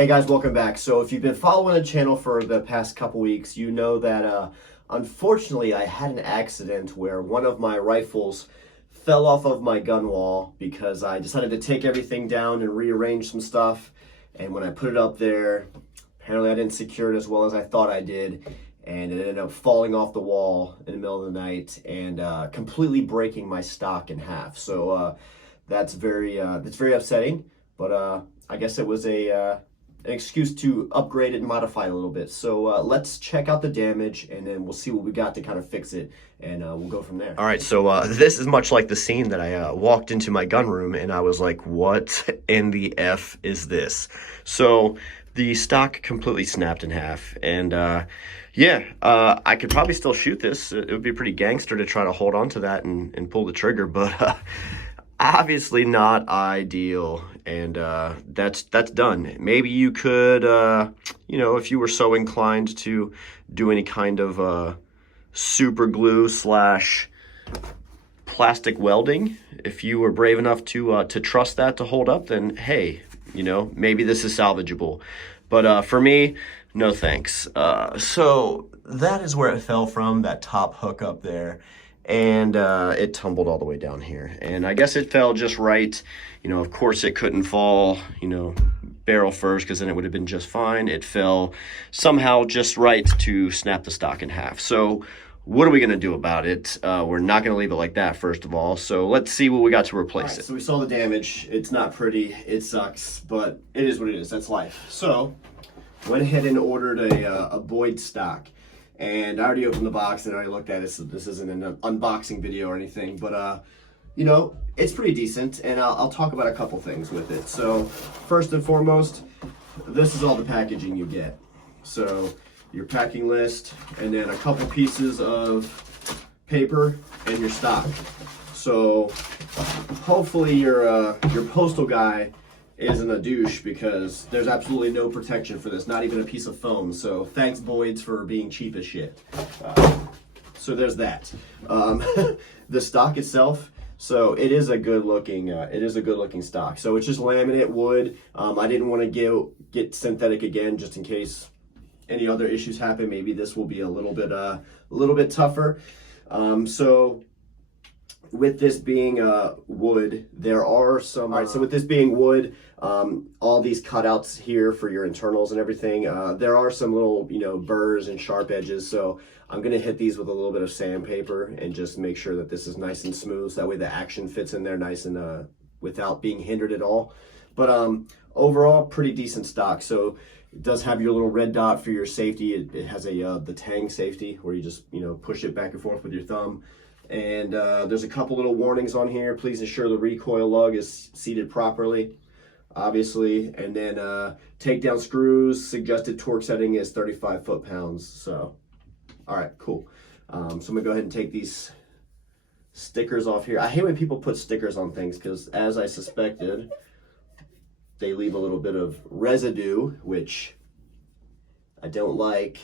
Hey guys, welcome back. So if you've been following the channel for the past couple weeks, you know that unfortunately I had an accident where one of my rifles fell off of my gun wall because I decided to take everything down and rearrange some stuff. And when I put it up there, apparently I didn't secure it as well as I thought I did. And it ended up falling off the wall in the middle of the night and completely breaking my stock in half. So that's very upsetting, but I guess it was an excuse to upgrade it and modify it a little bit. So let's check out the damage and then we'll see what we got to kind of fix it, and we'll go from there. All right, so this is much like the scene that I walked into my gun room and I was like, what in the F is this? So the stock completely snapped in half, and I could probably still shoot this. It would be pretty gangster to try to hold on to that and pull the trigger, but obviously not ideal. And that's done. Maybe you could, if you were so inclined to do any kind of super glue / plastic welding, if you were brave enough to trust that to hold up, then hey, maybe this is salvageable. But for me, no thanks. So that is where it fell from, that top hook up there. And it tumbled all the way down here. And I guess it fell just right. Of course it couldn't fall, barrel first, because then it would have been just fine. It fell somehow just right to snap the stock in half. So what are we going to do about it? We're not going to leave it like that, first of all. So let's see what we got to replace it. So we saw the damage. It's not pretty. It sucks, but it is what it is. That's life. So went ahead and ordered a Boyd stock. And I already opened the box and I already looked at it, so this isn't an unboxing video or anything, but it's pretty decent, and I'll talk about a couple things with it. So first and foremost, this is all the packaging you get. So your packing list, and then a couple pieces of paper and your stock. So hopefully your postal guy isn't a douche, because there's absolutely no protection for this, not even a piece of foam. So thanks, Boyd's, for being cheap as shit. So there's that. The stock itself, so it is a good looking stock. So it's just laminate wood. I didn't want to get synthetic again, just in case any other issues happen. Maybe this will be a little bit tougher. So with this being wood, there are some. All right, so with this being wood, all these cutouts here for your internals and everything, there are some little, burrs and sharp edges. So I'm gonna hit these with a little bit of sandpaper and just make sure that this is nice and smooth. So that way the action fits in there nice and without being hindered at all. But overall, pretty decent stock. So it does have your little red dot for your safety. It has the tang safety, where you just push it back and forth with your thumb. And there's a couple little warnings on here. Please ensure the recoil lug is seated properly, obviously. And then takedown screws, suggested torque setting is 35 foot-pounds. So, all right, cool. So I'm gonna go ahead and take these stickers off here. I hate when people put stickers on things, because as I suspected, they leave a little bit of residue, which I don't like.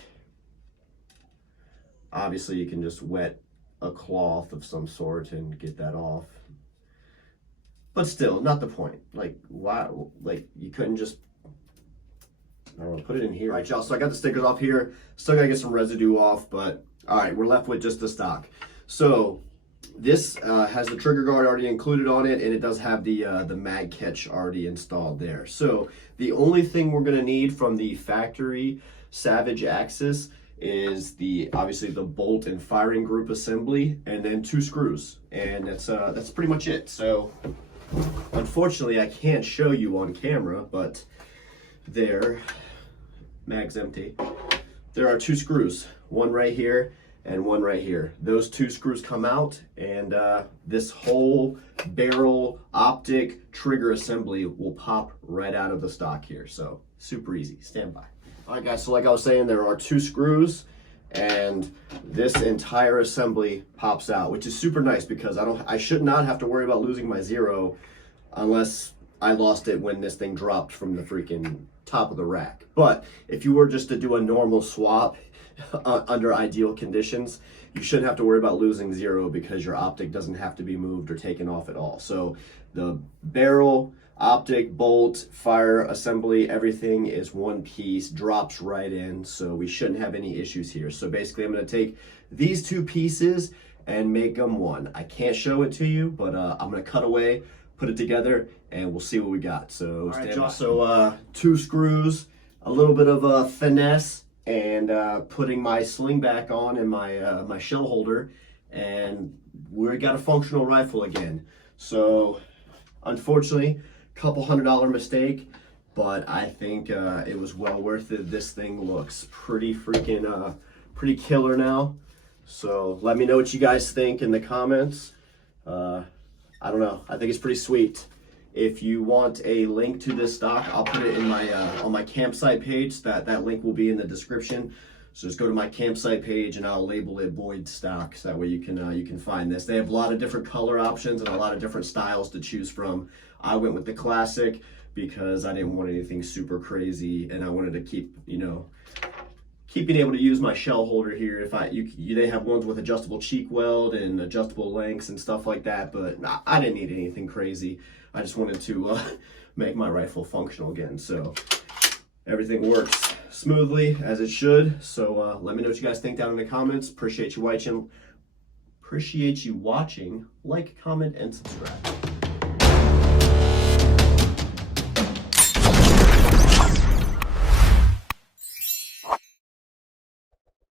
Obviously, you can just wet a cloth of some sort and get that off, but still not the point. Like, why? Like, you couldn't just, I don't know, put it in here. All right, y'all, so I got the stickers off here. Still gotta get some residue off, but all right, we're left with just the stock. So this has the trigger guard already included on it, and it does have the mag catch already installed there. So the only thing we're gonna need from the factory Savage Axis is obviously the bolt and firing group assembly, and then 2 screws, and that's pretty much it. So unfortunately I can't show you on camera, but there, mag's empty, there are 2 screws, one right here and one right here. Those 2 screws come out, and this whole barrel optic trigger assembly will pop right out of the stock here. So super easy. Stand by. All right, guys, so like I was saying, there are 2 screws, and this entire assembly pops out, which is super nice, because I should not have to worry about losing my Zero unless I lost it when this thing dropped from the freaking top of the rack. But if you were just to do a normal swap under ideal conditions, you shouldn't have to worry about losing Zero, because your optic doesn't have to be moved or taken off at all. So the barrel Optic, bolt, fire assembly, everything is one piece, drops right in, so we shouldn't have any issues here. So basically I'm going to take these two pieces and make them one. I can't show it to you, but I'm going to cut away, put it together, and we'll see what we got. So stand by. So 2 screws, a little bit of finesse, and putting my sling back on and my shell holder, and we got a functional rifle again. So unfortunately, couple $100 mistake, but I think it was well worth it. This thing looks pretty freaking pretty killer now. So let me know what you guys think in the comments. I don't know, I think it's pretty sweet. If you want a link to this stock, I'll put it in my on my campsite page. That link will be in the description. So just go to my campsite page and I'll label it Boyd stock, so that way you can find this. They have a lot of different color options and a lot of different styles to choose from. I went with the classic because I didn't want anything super crazy, and I wanted to keep being able to use my shell holder here. They have ones with adjustable cheek weld and adjustable lengths and stuff like that, but I didn't need anything crazy. I just wanted to make my rifle functional again. So everything works smoothly as it should. So let me know what you guys think down in the comments. Appreciate you watching. Like, comment, and subscribe.